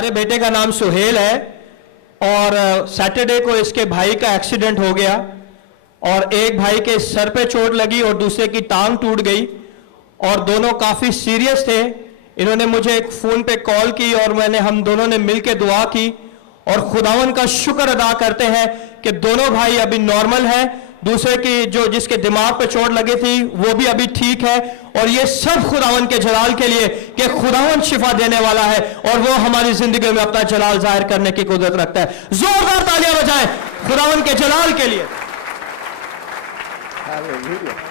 हमारे बेटे का नाम सुहेल है और सैटरडे को इसके भाई का एक्सीडेंट हो गया और एक भाई के सर पे चोट लगी और दूसरे की टांग टूट गई और दोनों काफी सीरियस थे। इन्होंने मुझे एक फोन पे कॉल की और हम दोनों ने मिलकर दुआ की और खुदावन का शुक्र अदा करते हैं कि दोनों भाई अभी नॉर्मल हैं। दूसरे की जिसके दिमाग पे चोट लगी थी वो भी अभी ठीक है और ये सब खुदावन के जलाल के लिए कि खुदावन शिफा देने वाला है और वो हमारी जिंदगी में अपना जलाल जाहिर करने की कुदरत रखता है। जोरदार तालियां बजाएं खुदावन के जलाल के लिए। Hallelujah.